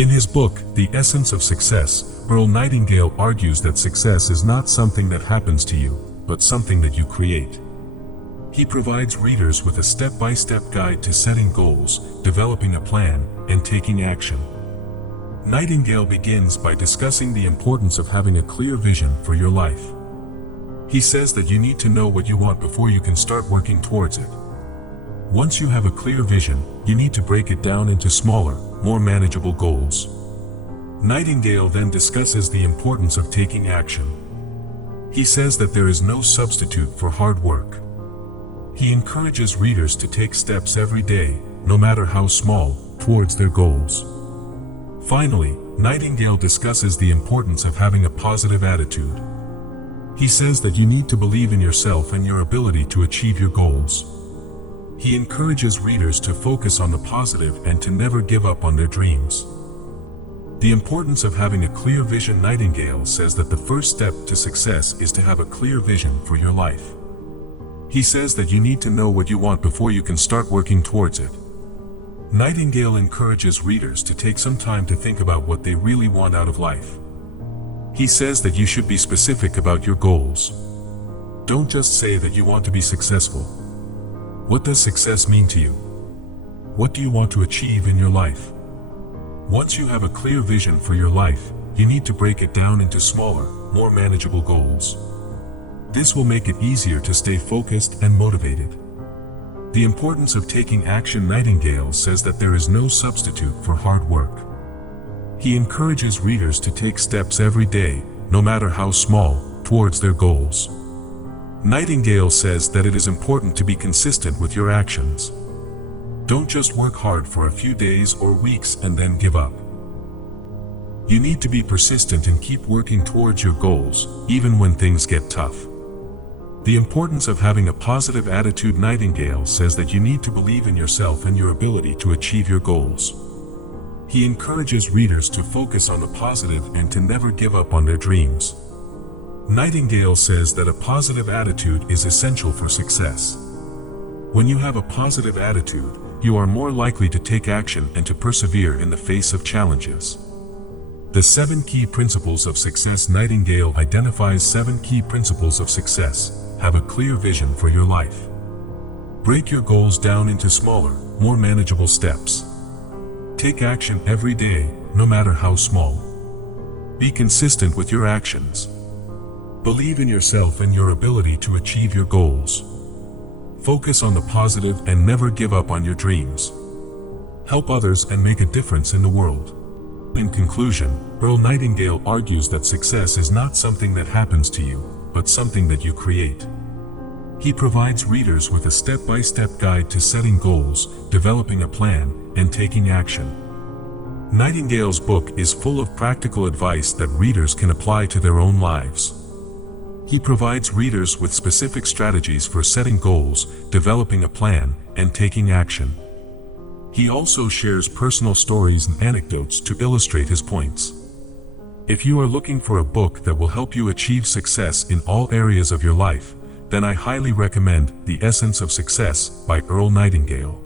In his book, The Essence of Success, Earl Nightingale argues that success is not something that happens to you, but something that you create. He provides readers with a step-by-step guide to setting goals, developing a plan, and taking action. Nightingale begins by discussing the importance of having a clear vision for your life. He says that you need to know what you want before you can start working towards it. Once you have a clear vision, you need to break it down into smaller, more manageable goals. Nightingale then discusses the importance of taking action. He says that there is no substitute for hard work. He encourages readers to take steps every day, no matter how small, towards their goals. Finally, Nightingale discusses the importance of having a positive attitude. He says that you need to believe in yourself and your ability to achieve your goals. He encourages readers to focus on the positive and to never give up on their dreams. The importance of having a clear vision. Nightingale says that the first step to success is to have a clear vision for your life. He says that you need to know what you want before you can start working towards it. Nightingale encourages readers to take some time to think about what they really want out of life. He says that you should be specific about your goals. Don't just say that you want to be successful. What does success mean to you? What do you want to achieve in your life? Once you have a clear vision for your life, you need to break it down into smaller, more manageable goals. This will make it easier to stay focused and motivated. The importance of taking action. Nightingale says that there is no substitute for hard work. He encourages readers to take steps every day, no matter how small, towards their goals. Nightingale says that it is important to be consistent with your actions. Don't just work hard for a few days or weeks and then give up. You need to be persistent and keep working towards your goals, even when things get tough. The importance of having a positive attitude. Nightingale says that you need to believe in yourself and your ability to achieve your goals. He encourages readers to focus on the positive and to never give up on their dreams. Nightingale says that a positive attitude is essential for success. When you have a positive attitude, you are more likely to take action and to persevere in the face of challenges. The 7 key principles of success. Nightingale identifies 7 key principles of success. Have a clear vision for your life. Break your goals down into smaller, more manageable steps. Take action every day, no matter how small. Be consistent with your actions. Believe in yourself and your ability to achieve your goals. Focus on the positive and never give up on your dreams. Help others and make a difference in the world. In conclusion, Earl Nightingale argues that success is not something that happens to you, but something that you create. He provides readers with a step-by-step guide to setting goals, developing a plan, and taking action. Nightingale's book is full of practical advice that readers can apply to their own lives. He provides readers with specific strategies for setting goals, developing a plan, and taking action. He also shares personal stories and anecdotes to illustrate his points. If you are looking for a book that will help you achieve success in all areas of your life, then I highly recommend The Essence of Success by Earl Nightingale.